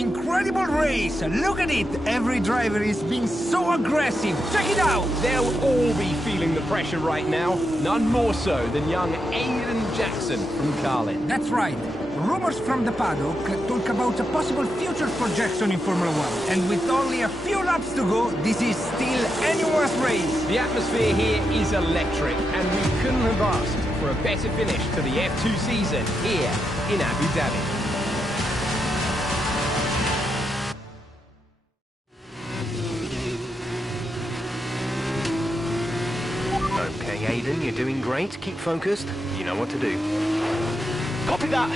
incredible race! Look at it! Every driver is being so aggressive! Check it out! They'll all be feeling the pressure right now. None more so than young Aiden Jackson from Carlin. That's right. Rumors from the paddock talk about a possible future for Jackson in Formula 1. And with only a few laps to go, this is still anyone's race. The atmosphere here is electric, and we couldn't have asked for a better finish to the F2 season here in Abu Dhabi. Okay, Aiden, you're doing great. Keep focused. You know what to do. Copy that!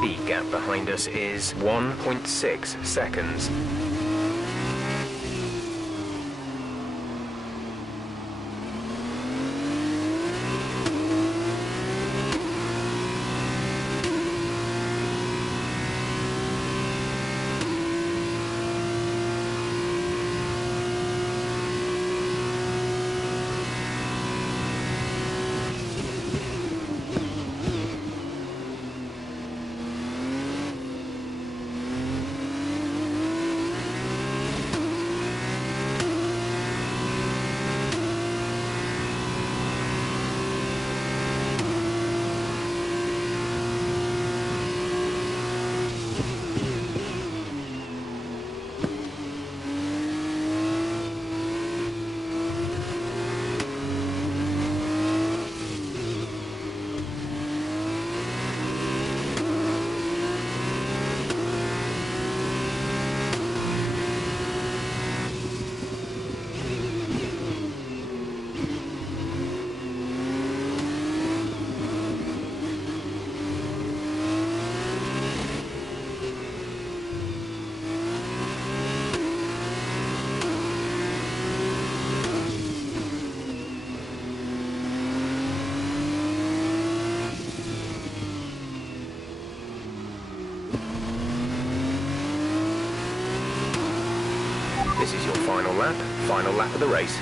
The gap behind us is 1.6 seconds. This is your final lap of the race.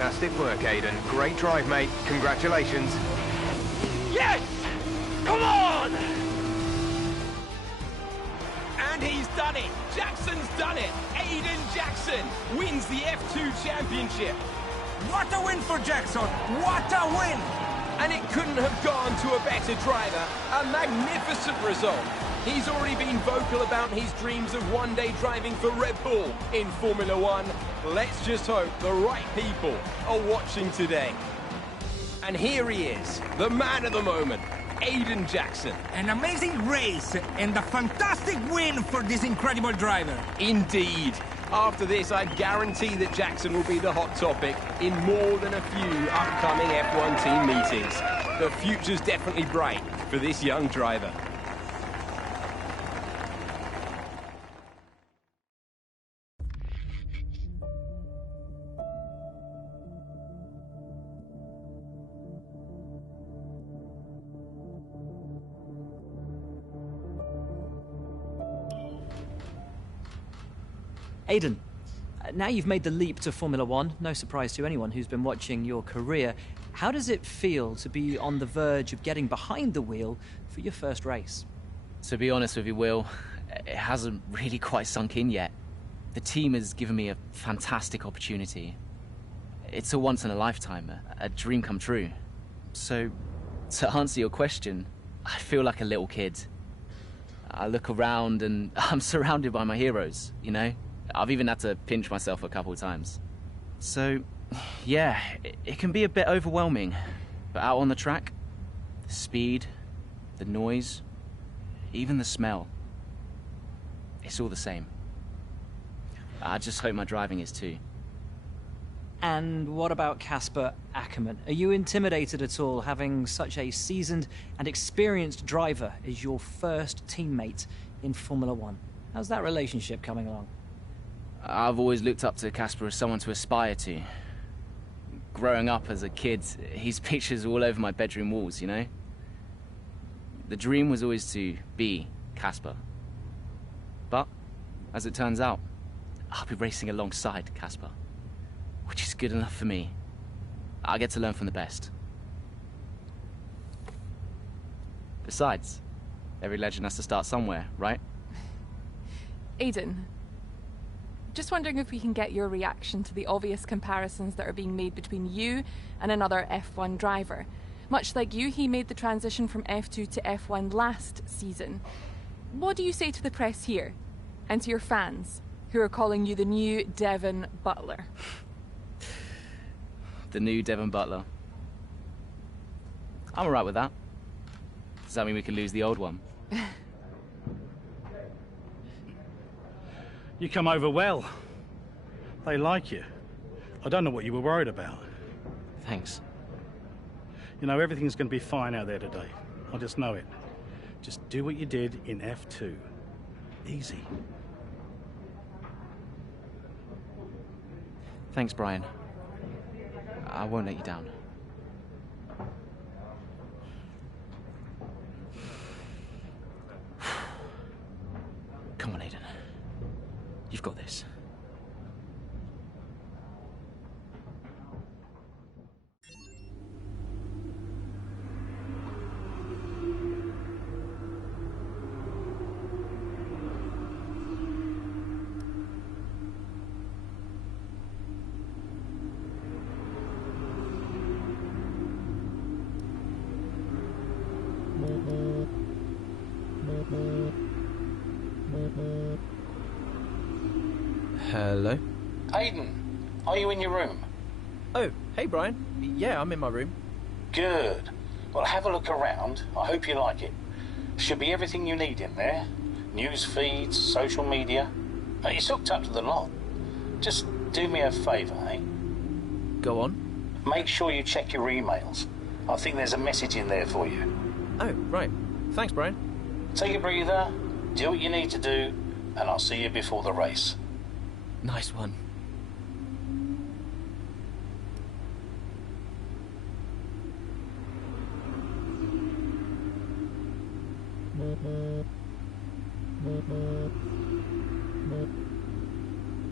Fantastic work, Aiden. Great drive, mate. Congratulations. Yes! Come on! And he's done it! Jackson's done it! Aiden Jackson wins the F2 Championship! What a win for Jackson! What a win! And it couldn't have gone to a better driver. A magnificent result. He's already been vocal about his dreams of one day driving for Red Bull in Formula One. Let's just hope the right people are watching today. And here he is, the man of the moment, Aiden Jackson. An amazing race and a fantastic win for this incredible driver. Indeed. After this, I guarantee that Jackson will be the hot topic in more than a few upcoming F1 team meetings. The future's definitely bright for this young driver. Aiden, now you've made the leap to Formula One, no surprise to anyone who's been watching your career. How does it feel to be on the verge of getting behind the wheel for your first race? To be honest with you, Will, it hasn't really quite sunk in yet. The team has given me a fantastic opportunity. It's a once-in-a-lifetime, a dream come true. So, to answer your question, I feel like a little kid. I look around and I'm surrounded by my heroes, you know? I've even had to pinch myself a couple of times. So, yeah, it can be a bit overwhelming. But out on the track, the speed, the noise, even the smell, it's all the same. I just hope my driving is too. And what about Casper Akkerman? Are you intimidated at all having such a seasoned and experienced driver as your first teammate in Formula One? How's that relationship coming along? I've always looked up to Casper as someone to aspire to. Growing up as a kid, his pictures were all over my bedroom walls, you know? The dream was always to be Casper. But, as it turns out, I'll be racing alongside Casper, which is good enough for me. I get to learn from the best. Besides, every legend has to start somewhere, right? Aiden, just wondering if we can get your reaction to the obvious comparisons that are being made between you and another F1 driver. Much like you, he made the transition from F2 to F1 last season. What do you say to the press here, and to your fans, who are calling you the new Devon Butler? The new Devon Butler. I'm alright with that. Does that mean we can lose the old one? You come over well. They like you. I don't know what you were worried about. Thanks. You know, everything's going to be fine out there today. I just know it. Just do what you did in F2. Easy. Thanks, Brian. I won't let you down. Come on, Aiden. You've got this. Hello? Aiden, are you in your room? Oh, hey Brian. Yeah, I'm in my room. Good. Well, have a look around. I hope you like it. Should be everything you need in there. News feeds, social media. It's hooked up to the lot. Just do me a favour, eh? Go on. Make sure you check your emails. I think there's a message in there for you. Oh, right. Thanks, Brian. Take a breather, do what you need to do, and I'll see you before the race. Nice one.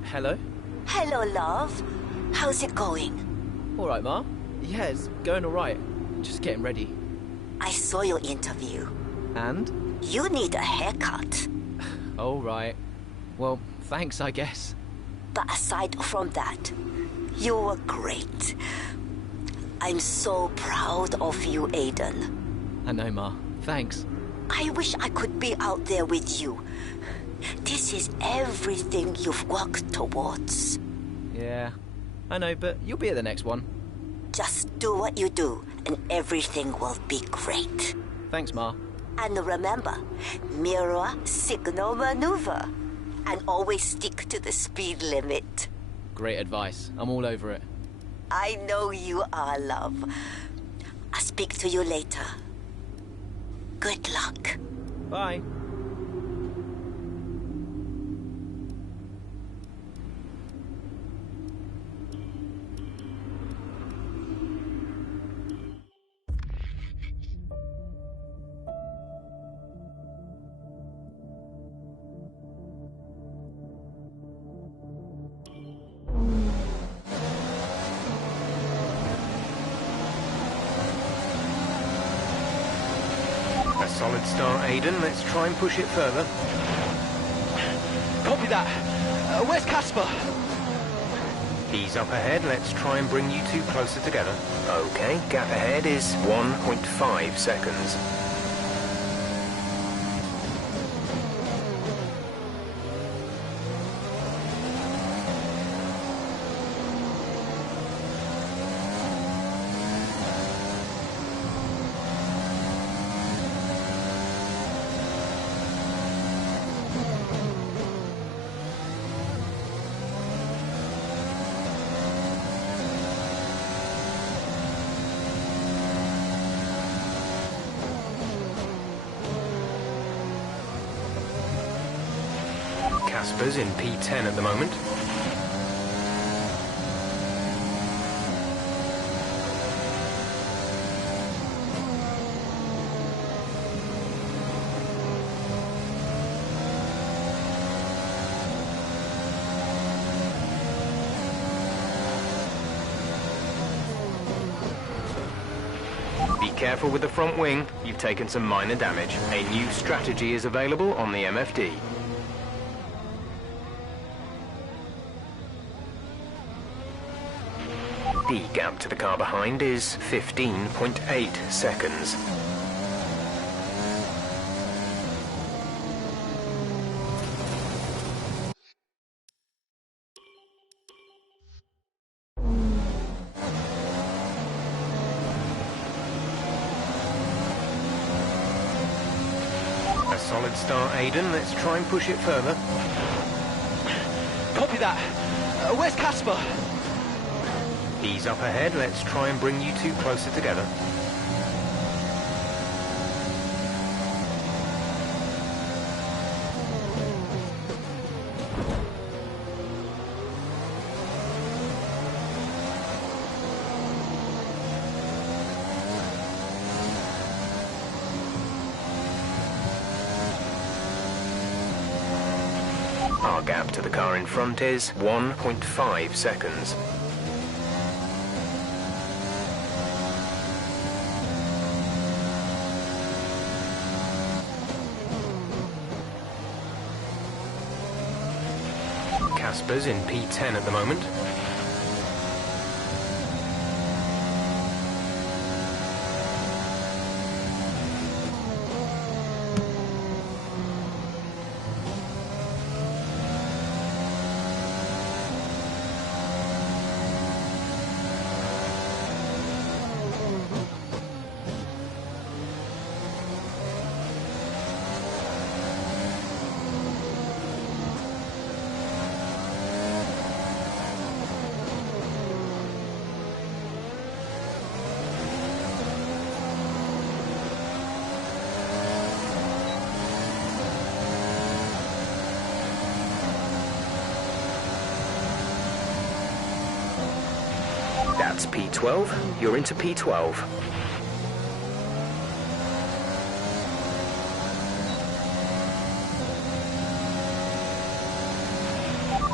Hello? Hello, love. How's it going? All right, Ma. Yeah, it's going all right. Just getting ready. I saw your interview. And? You need a haircut. All right. Well, thanks, I guess. But aside from that, you were great. I'm so proud of you, Aiden. I know, Ma. Thanks. I wish I could be out there with you. This is everything you've worked towards. Yeah, I know, but you'll be at the next one. Just do what you do, and everything will be great. Thanks, Ma. And remember, mirror signal maneuver. And always stick to the speed limit. Great advice. I'm all over it. I know you are, love. I'll speak to you later. Good luck. Bye. Solid start, Aiden. Let's try and push it further. Copy that. Where's Casper? He's up ahead. Let's try and bring you two closer together. Okay, gap ahead is 1.5 seconds. Casper's in P10 at the moment. Be careful with the front wing. You've taken some minor damage. A new strategy is available on the MFD. The gap to the car behind is 15.8 seconds. A solid start, Aiden. Let's try and push it further. Copy that. Where's Casper? He's up ahead. Let's try and bring you two closer together. Our gap to the car in front is 1.5 seconds. Casper's in P10 at the moment. That's P12. You're into P12.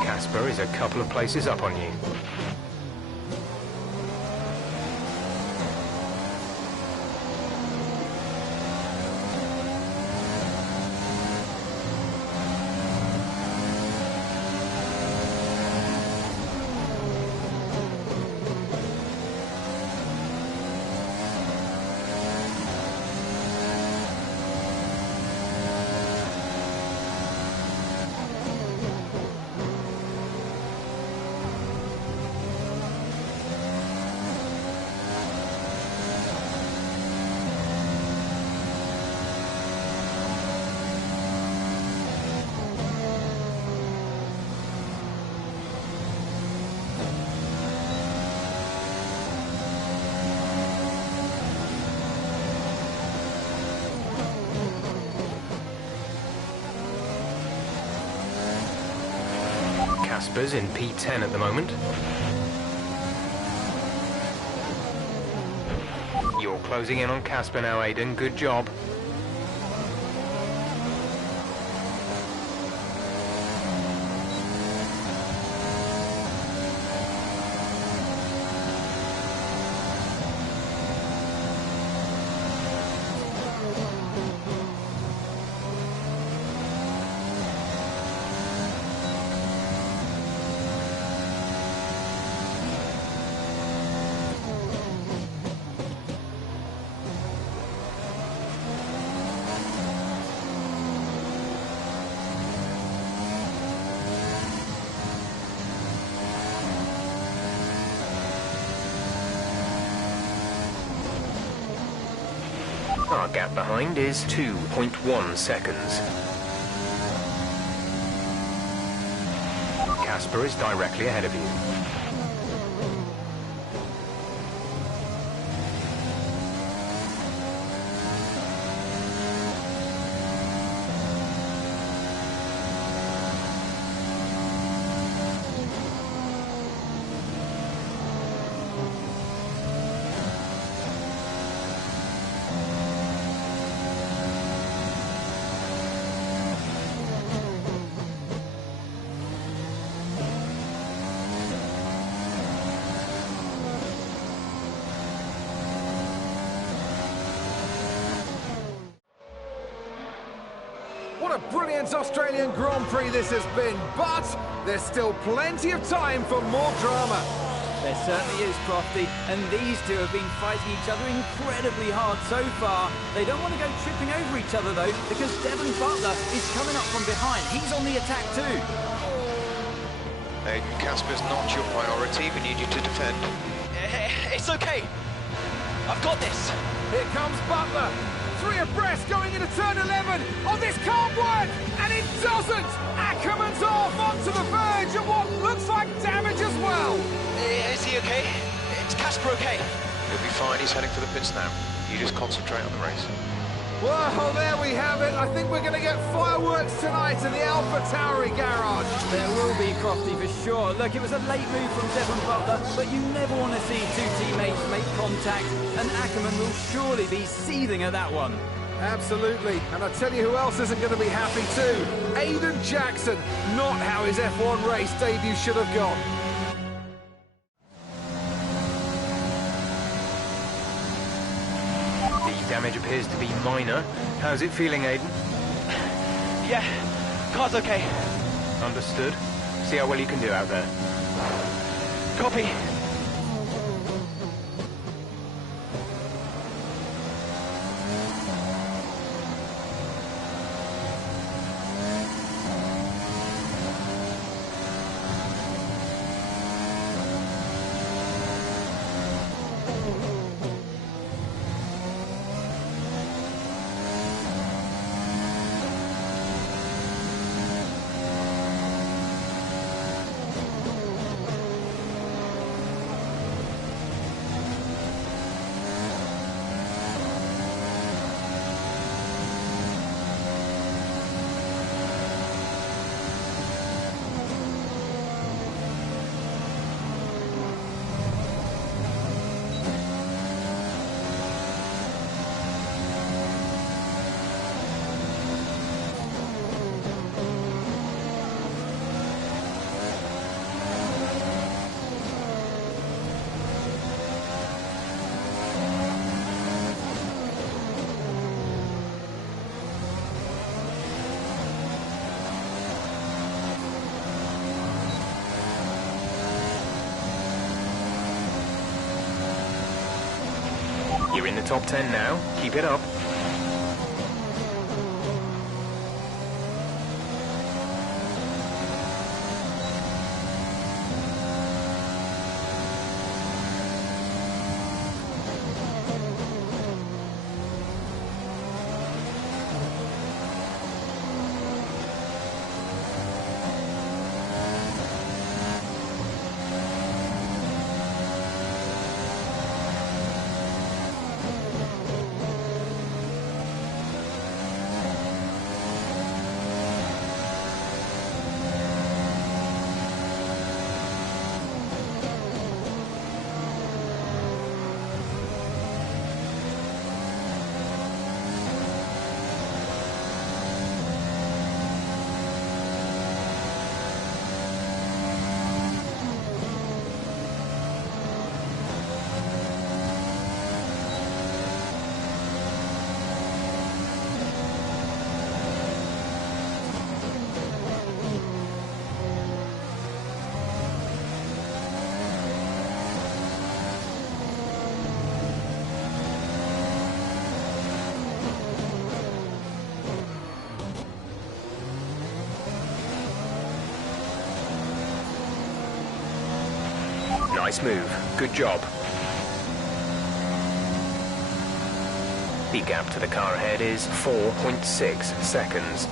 Casper is a couple of places up on you. Casper's in P10 at the moment. You're closing in on Casper now, Aiden. Good job. Our gap behind is 2.1 seconds. Casper is directly ahead of you. What a brilliant Australian Grand Prix this has been, but there's still plenty of time for more drama. There certainly is, Crofty, and these two have been fighting each other incredibly hard so far. They don't want to go tripping over each other, though, because Devon Butler is coming up from behind. He's on the attack, too. Aiden, Casper's not your priority. We need you to defend. It's okay. I've got this. Here comes Butler. 3 abreast going into turn 11. Oh, this can't work! And it doesn't! Ackerman's off onto the verge of what looks like damage as well. Is he okay? Is Casper okay? He'll be fine. He's heading for the pits now. You just concentrate on the race. Well, there we have it. I think we're going to get fireworks tonight in the AlphaTauri garage. There will be, Crofty, for sure. Look, it was a late move from Devon Butler, but you never want to see two teammates make contact, and Akkerman will surely be seething at that one. Absolutely. And I tell you who else isn't going to be happy too. Aiden Jackson. Not how his F1 race debut should have gone. Damage appears to be minor. How's it feeling, Aiden? Yeah, car's okay. Understood. See how well you can do out there. Copy. You're in the top 10 now. Keep it up. Nice move. Good job. The gap to the car ahead is 4.6 seconds.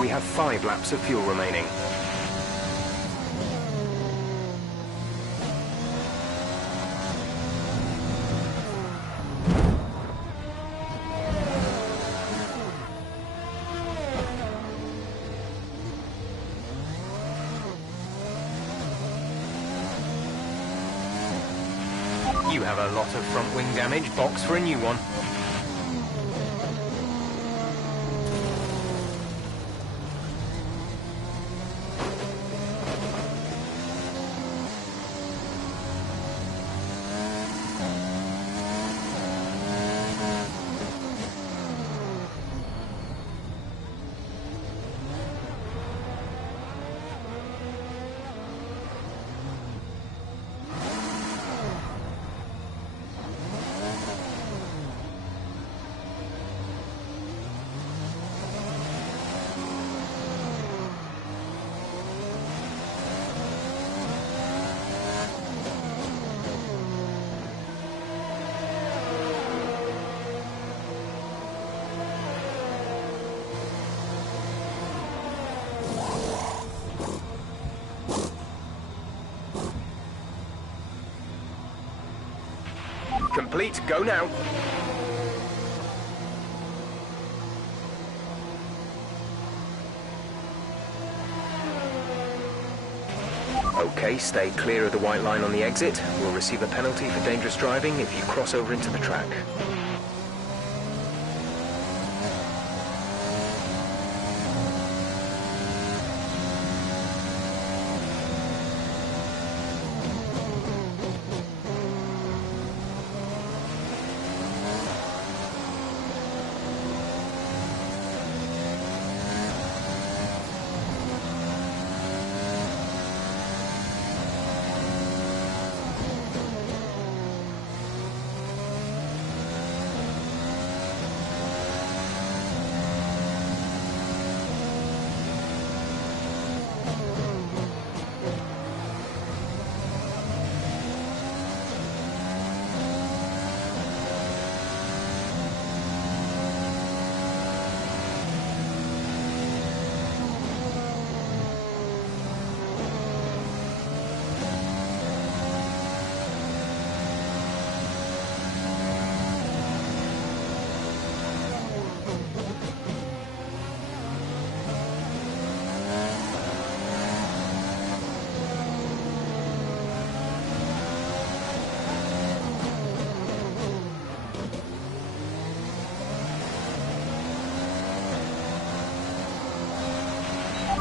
We have 5 laps of fuel remaining. You have a lot of front wing damage. Box for a new one. Complete, go now. Okay, stay clear of the white line on the exit. We'll receive a penalty for dangerous driving if you cross over into the track.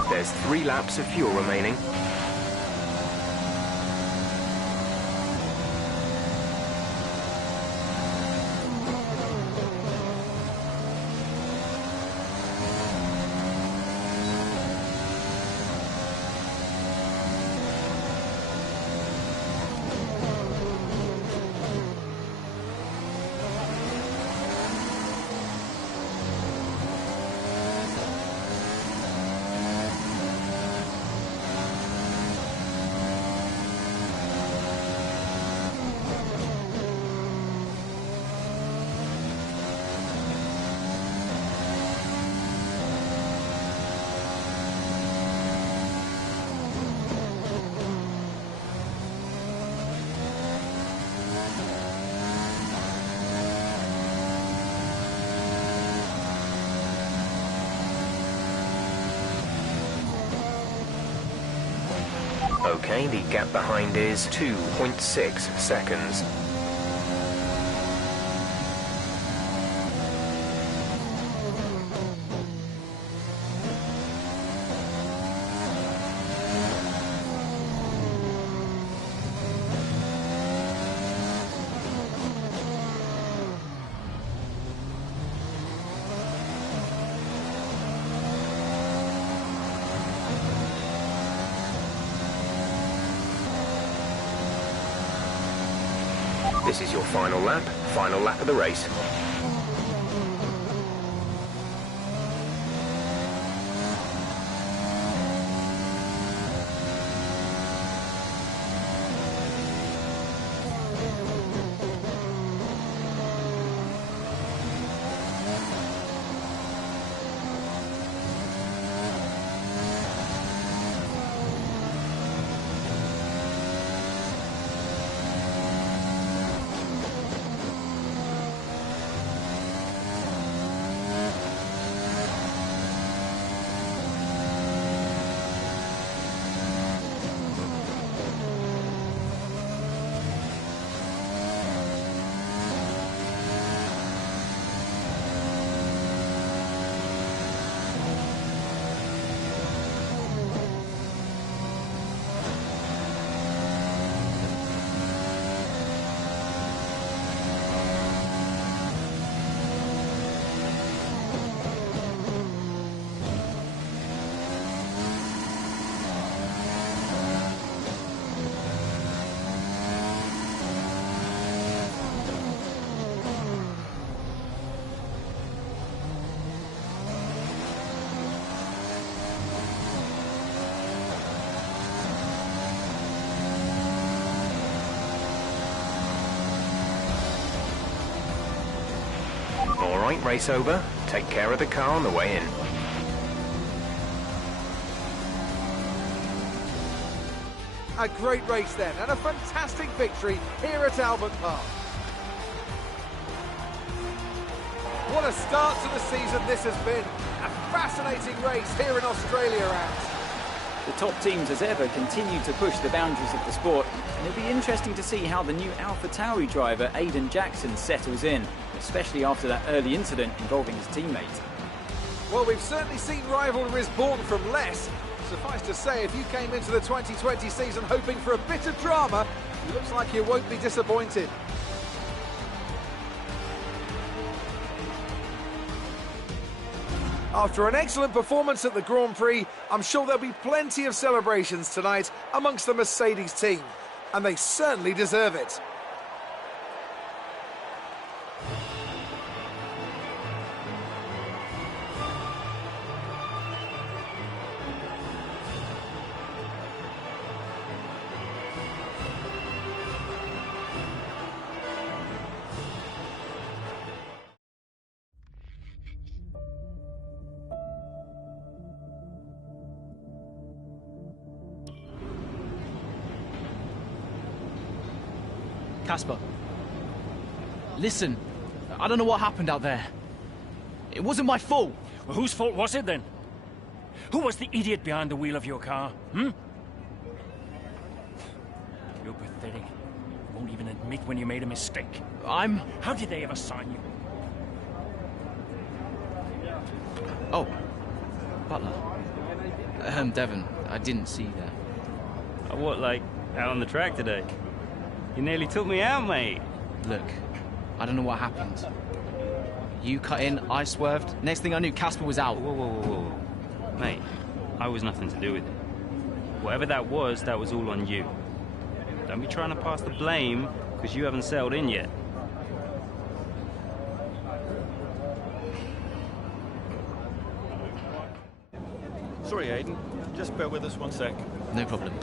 There's 3 laps of fuel remaining. Okay, the gap behind is 2.6 seconds. This is your final lap of the race. Alright, race over. Take care of the car on the way in. A great race then, and a fantastic victory here at Albert Park. What a start to the season this has been. A fascinating race here in Australia, Ant. The top teams as ever continue to push the boundaries of the sport, and it'll be interesting to see how the new AlphaTauri driver Aiden Jackson settles in, especially after that early incident involving his teammate. Well, we've certainly seen rivalries born from less. Suffice to say, if you came into the 2020 season hoping for a bit of drama, it looks like you won't be disappointed. After an excellent performance at the Grand Prix, I'm sure there'll be plenty of celebrations tonight amongst the Mercedes team, and they certainly deserve it. Casper, listen, I don't know what happened out there. It wasn't my fault. Well, whose fault was it then? Who was the idiot behind the wheel of your car, You're pathetic. You won't even admit when you made a mistake. How did they ever sign you? Oh, Butler. Devon, I didn't see that. What, like, out on the track today? You nearly took me out, mate. Look, I don't know what happened. You cut in, I swerved. Next thing I knew, Casper was out. Whoa. Mate, I was nothing to do with it. Whatever that was all on you. Don't be trying to pass the blame, because you haven't settled in yet. Sorry, Aiden. Just bear with us one sec. No problem.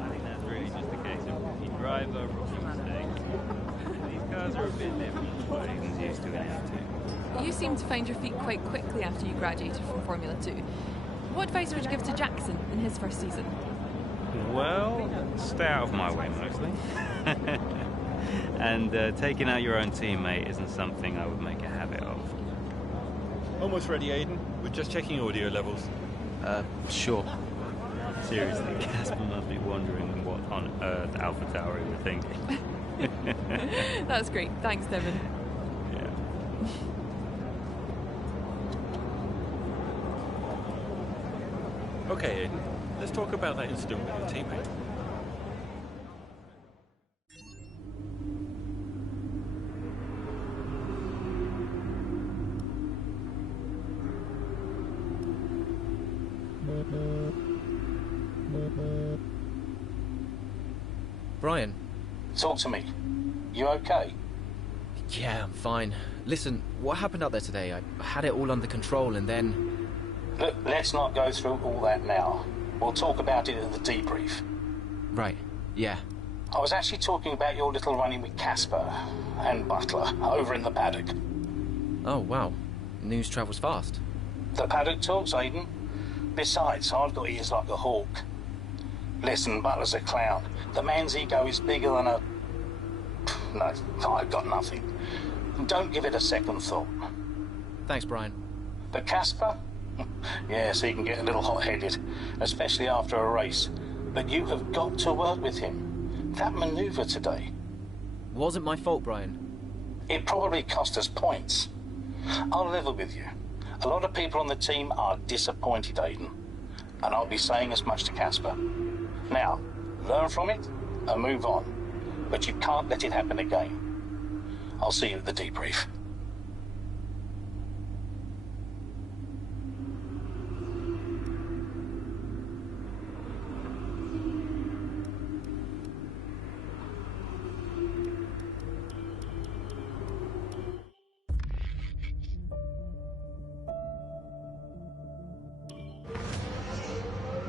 I think that's really just a case of rookie driver, rookie mistakes. These cars are a bit different from what Aiden's used to in F2. You seem to find your feet quite quickly after you graduated from Formula 2. What advice would you give to Jackson in his first season? Well, stay out of my way mostly. And taking out your own teammate isn't something I would make a habit of. Almost ready, Aiden. We're just checking audio levels. Sure. Seriously, Casper must be wondering what on earth Alpha Tauri were thinking. That's great. Thanks, Devon. Yeah. Okay, Aiden. Let's talk about that incident with your teammate. Brian. Talk to me. You okay? Yeah, I'm fine. Listen, what happened out there today? I had it all under control and then... Look, let's not go through all that now. We'll talk about it at the debrief. Right, yeah. I was actually talking about your little run-in with Casper and Butler over in the paddock. Oh, wow. News travels fast. The paddock talks, Aiden. Besides, I've got ears like a hawk. Listen, Butler's a clown. The man's ego is bigger than a... No, I've got nothing. Don't give it a second thought. Thanks, Brian. But Casper? Yes, he can get a little hot-headed, especially after a race. But you have got to work with him. That manoeuvre today... Wasn't my fault, Brian. It probably cost us points. I'll level with you. A lot of people on the team are disappointed, Aiden. And I'll be saying as much to Casper. Now, learn from it and move on. But you can't let it happen again. I'll see you at the debrief.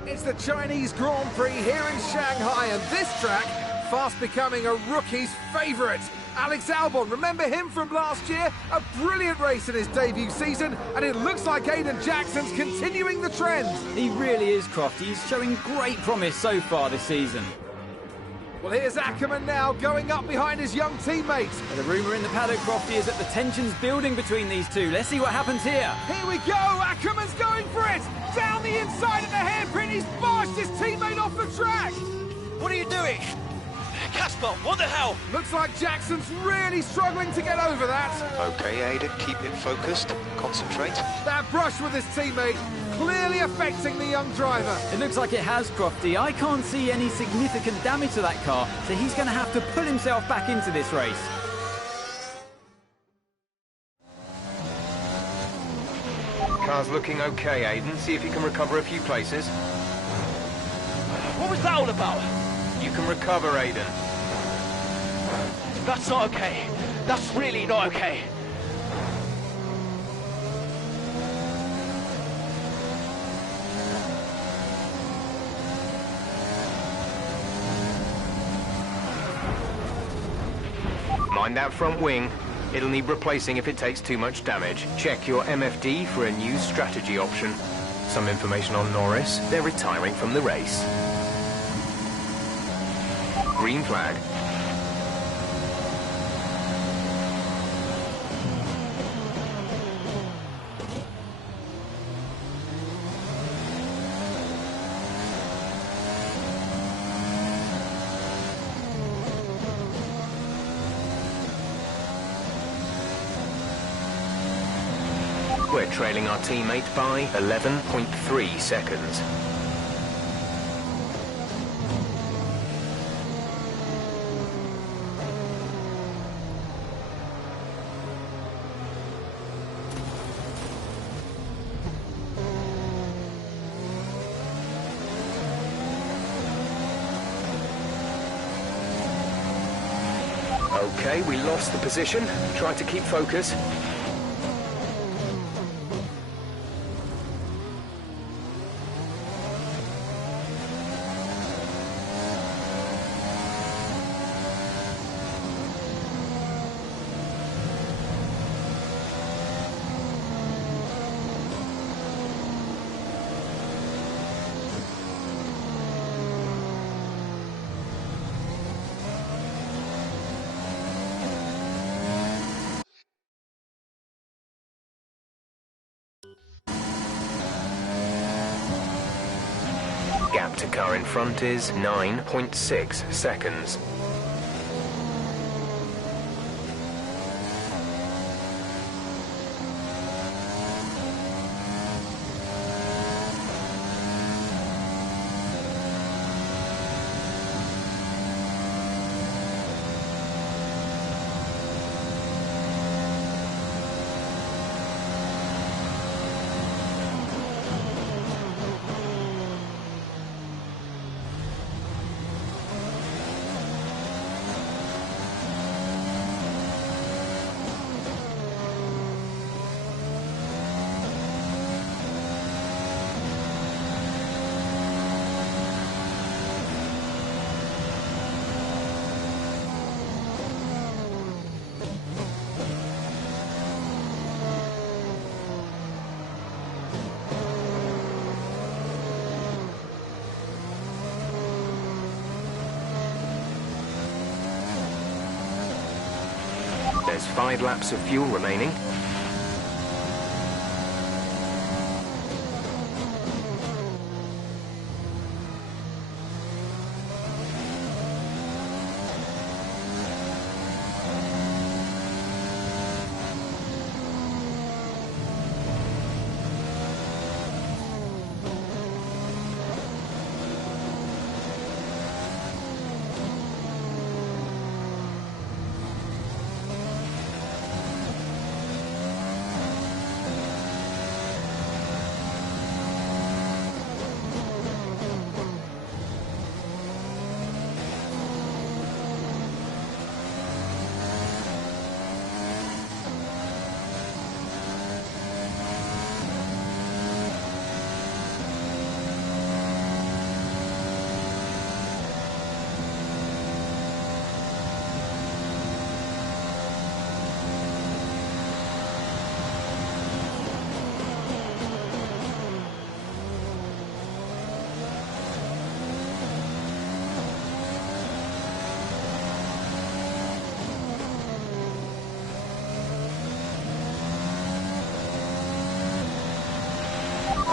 It's the Chinese Grand Prix here in Shanghai, and this track fast becoming a rookie's favourite. Alex Albon, remember him from last year? A brilliant race in his debut season, and it looks like Aiden Jackson's continuing the trend. He really is, Croft. He's showing great promise so far this season. Well, here's Akkerman now, going up behind his young teammate. The rumour in the paddock, Crofty, is that the tension's building between these two. Let's see what happens here. Here we go, Ackerman's going for it! Down the inside of the hairpin, he's barged his teammate off the track! What are you doing? Casper, what the hell? Looks like Jackson's really struggling to get over that. Okay, Aiden, keep it focused. Concentrate. That brush with his teammate clearly affecting the young driver. It looks like it has, Crofty. I can't see any significant damage to that car, so he's going to have to pull himself back into this race. Car's looking okay, Aiden. See if you can recover a few places. What was that all about? You can recover, Aiden. That's not okay. That's really not okay. Mind that front wing. It'll need replacing if it takes too much damage. Check your MFD for a new strategy option. Some information on Norris. They're retiring from the race. Green flag. We're trailing our teammate by 11.3 seconds. Okay, we lost the position. Try to keep focus. lap to car in front is 9.6 seconds. There's 5 laps of fuel remaining.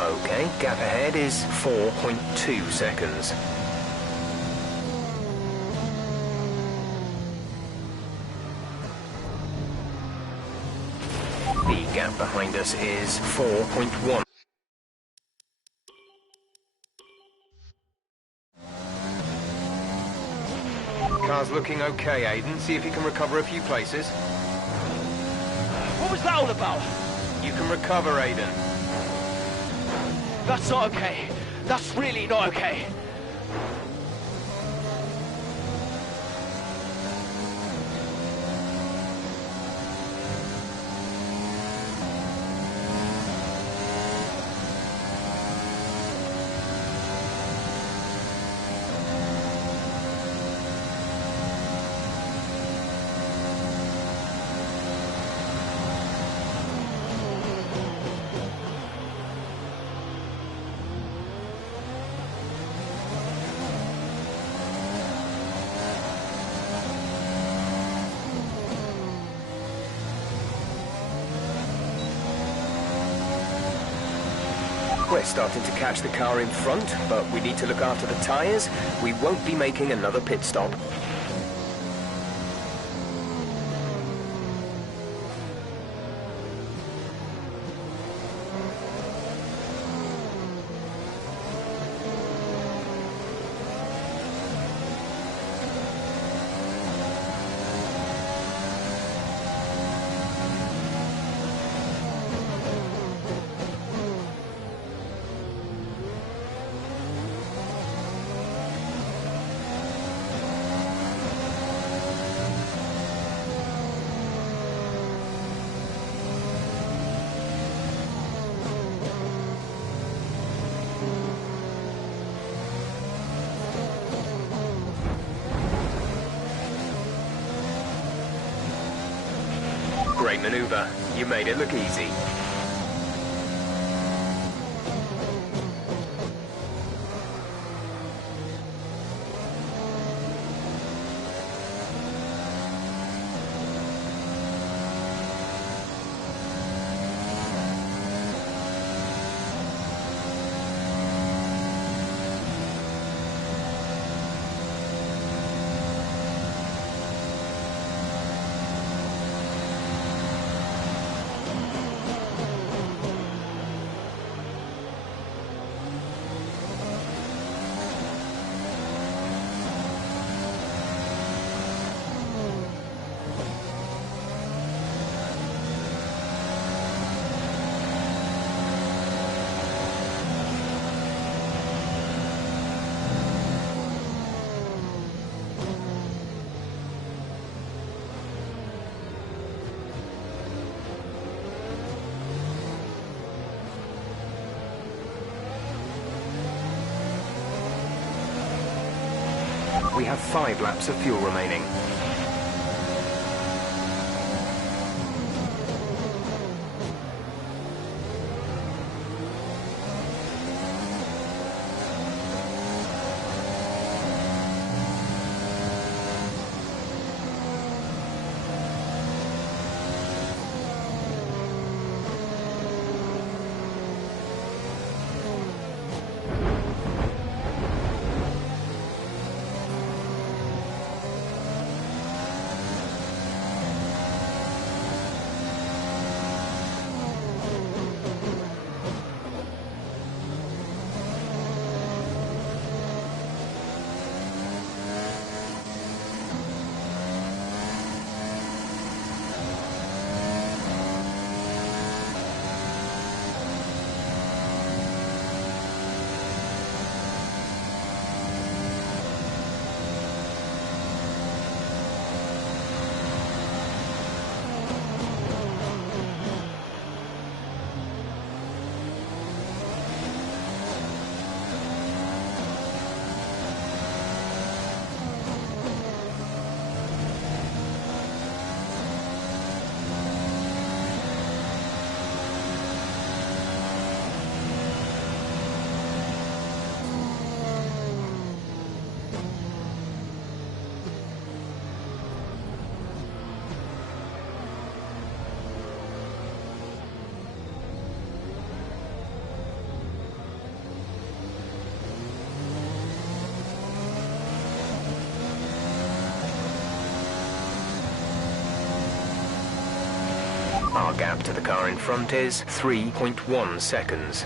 Okay, gap ahead is 4.2 seconds. The gap behind us is 4.1. Car's looking okay, Aiden. See if you can recover a few places. What was that all about? You can recover, Aiden. That's not okay. That's really not okay. We're starting to catch the car in front, but we need to look after the tyres. We won't be making another pit stop. Great maneuver. You made it look easy. We have 5 laps of fuel remaining. Our gap to the car in front is 3.1 seconds.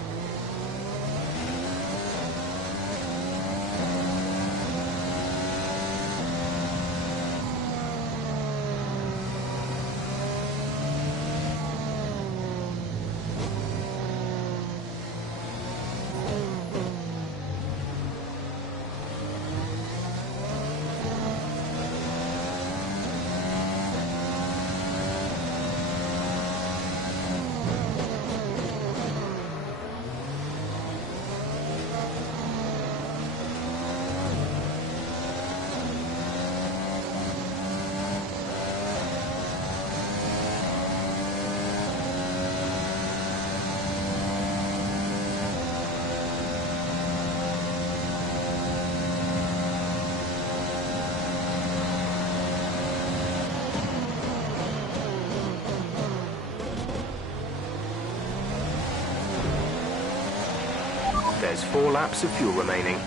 There's 4 laps of fuel remaining.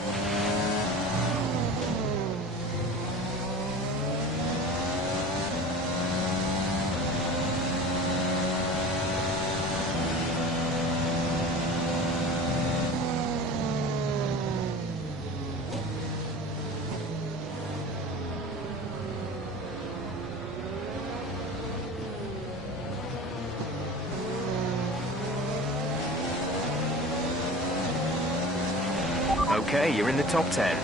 Okay, you're in the top 10.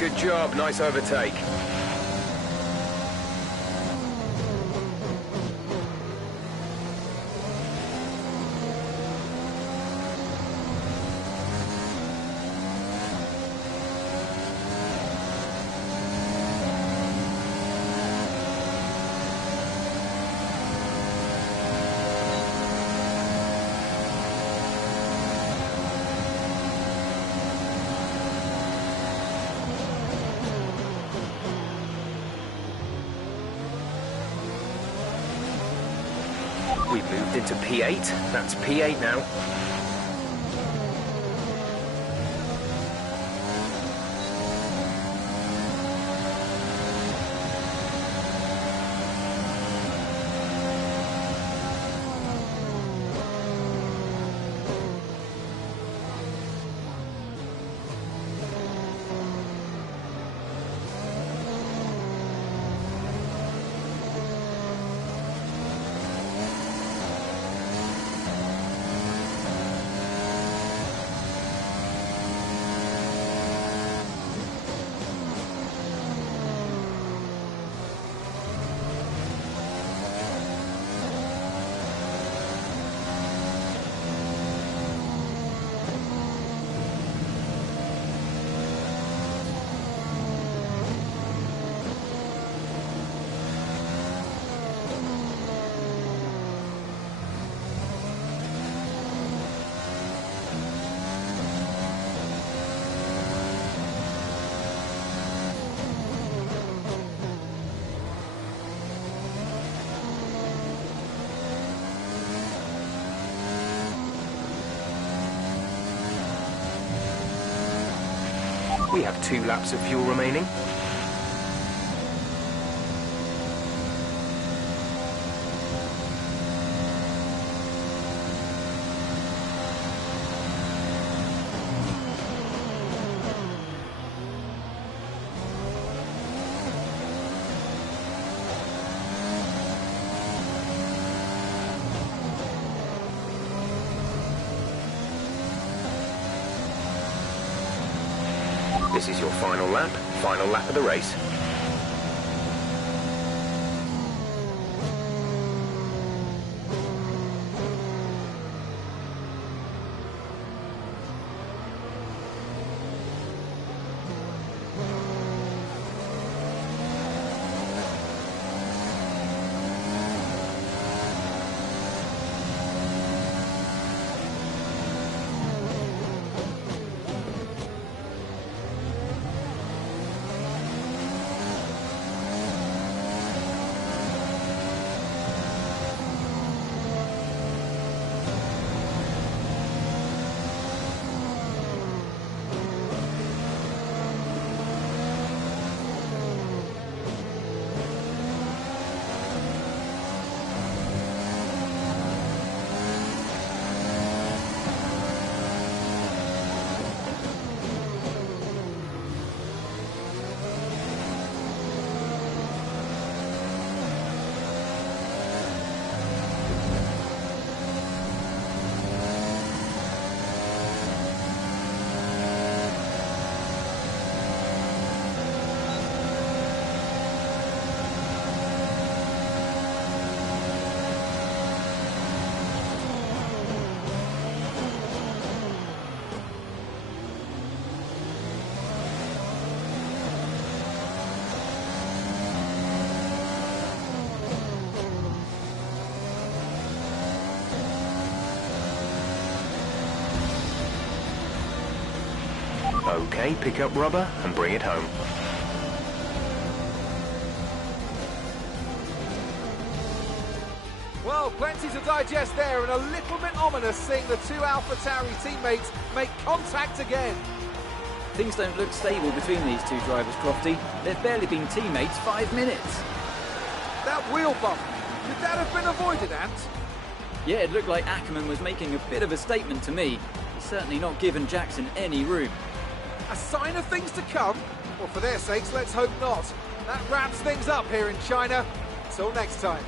Good job, nice overtake. We've moved into P8. That's P8 now. We have 2 laps of fuel remaining. This is your final lap of the race. Okay, pick up rubber and bring it home. Well, plenty to digest there, and a little bit ominous seeing the 2 AlphaTauri teammates make contact again. Things don't look stable between these 2 drivers, Crofty. They've barely been teammates 5 minutes. That wheel bump, could that have been avoided, Ant? Yeah, it looked like Akkerman was making a bit of a statement to me. He's certainly not given Jackson any room. A sign of things to come? Well, for their sakes, let's hope not. That wraps things up here in China. Till next time.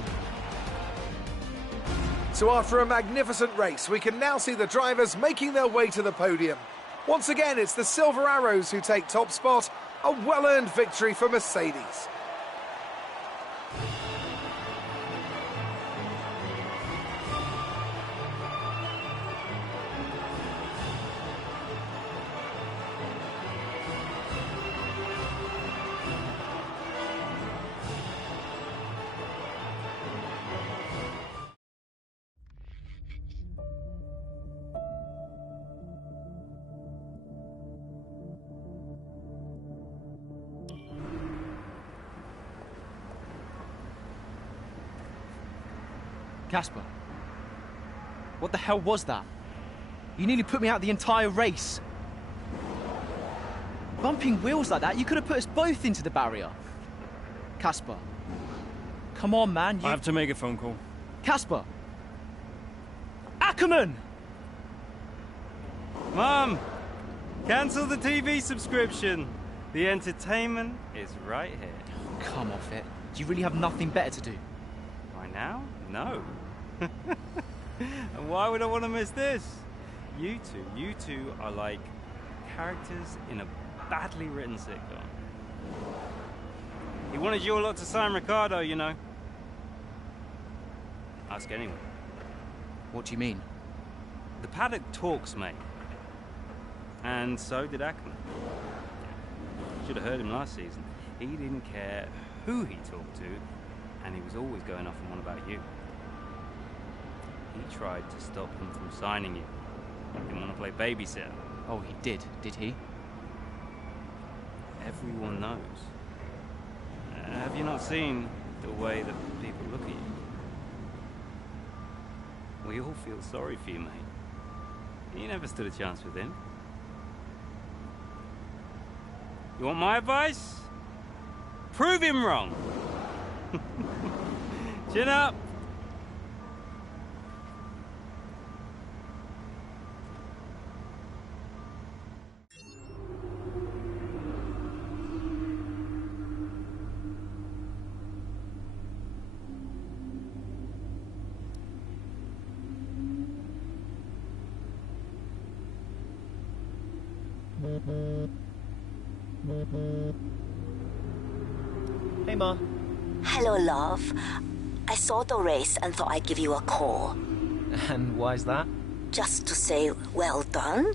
So after a magnificent race, we can now see the drivers making their way to the podium. Once again, it's the Silver Arrows who take top spot. A well-earned victory for Mercedes. Casper, what the hell was that? You nearly put me out the entire race. Bumping wheels like that, you could have put us both into the barrier. Casper, come on, man. I have to make a phone call. Casper! Akkerman! Mom! Cancel the TV subscription. The entertainment is right here. Oh, come off it. Do you really have nothing better to do? Right now? No. And why would I want to miss this? You two are like characters in a badly written sitcom. He wanted you lot to sign Ricardo, you know. Ask anyone. What do you mean? The paddock talks, mate. And so did Akkerman. Should have heard him last season. He didn't care who he talked to, and he was always going off on one about you. He tried to stop him from signing you. He didn't want to play babysitter. Oh, he did he? Everyone knows. Have you not seen the way that people look at you? We all feel sorry for you, mate. You never stood a chance with him. You want my advice? Prove him wrong. Chin up. Hey, Ma. Hello, love. I saw the race and thought I'd give you a call. And why's that? Just to say well done,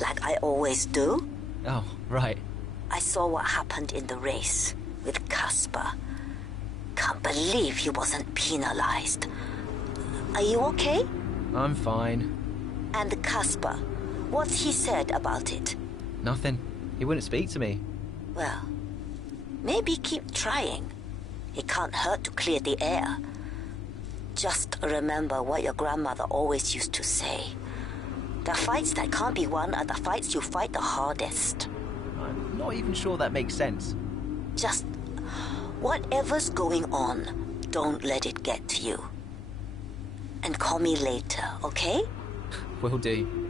like I always do. Oh, right. I saw what happened in the race with Casper. Can't believe he wasn't penalized. Are you okay? I'm fine. And Casper, what's he said about it? Nothing. He wouldn't speak to me. Well, maybe keep trying. It can't hurt to clear the air. Just remember what your grandmother always used to say. The fights that can't be won are the fights you fight the hardest. I'm not even sure that makes sense. Just whatever's going on, don't let it get to you. And call me later, okay? Will do.